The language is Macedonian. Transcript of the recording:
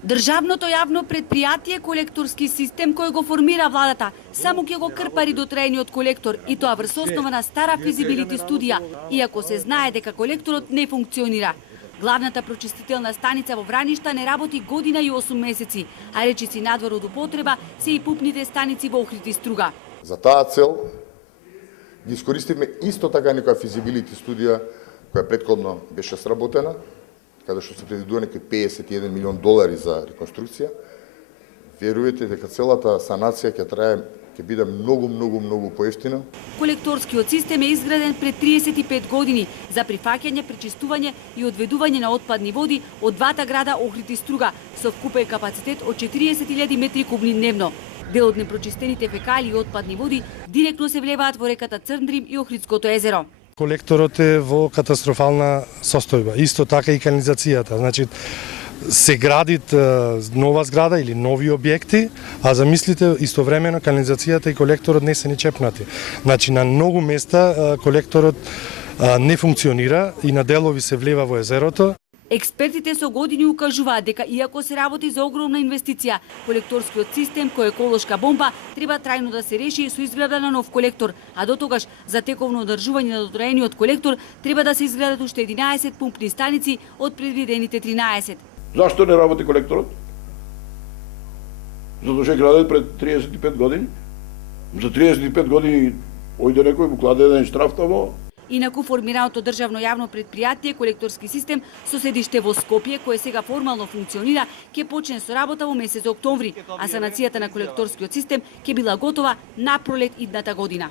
Државното јавно предпријатие колекторски систем кој го формира владата, само ќе го крпари дотраениот колектор и тоа врз основа на стара физибилити студија, иако се знае дека колекторот не функционира. Главната прочистителна станица во Враништа не работи година и 8 месеци, а речиси надвор од употреба се и пупните станици во Охрид и Струга. За таа цел ги искористивме исто така некоја физибилити студија која претходно беше сработена, каде што се предвидува некои 51 милион долари за реконструкција. Верувате дека целата санација ќе биде многу поевтина. Колекторскиот систем е изграден пред 35 години за прифаќање, пречистување и одведување на отпадни води од двата града Охрид и Струга со вкупен капацитет од 40.000 метри кубни дневно. Дел од непрочистените фекали и отпадни води директно се влеваат во реката Црндрим и Охридското езеро. Колекторот е во катастрофална состојба, исто така и канализацијата. Значи, се градит нова зграда или нови објекти, а замислите истовремено канализацијата и колекторот не се ни чепнати. Значи, на многу места колекторот не функционира и на делови се влева во езерото. Експертите со години укажуваат дека иако се работи за огромна инвестиција, колекторскиот систем кој е еколошка бомба треба трајно да се реши со изграда на нов колектор, а дотогаш за тековно одржување на дотраениот колектор треба да се изградат уште 11 пумпни станици од предвидените 13. Зашто не работи колекторот? Затоа што градат пред 35 години. За 35 години ојде некој му кладе еден штраф тамо. Инаку формираното државно јавно предпријатие колекторски систем со седиште во Скопје, кое сега формално функционира, ќе почне со работа во месец октомври, а санацијата на колекторскиот систем ќе била готова на пролет идната година.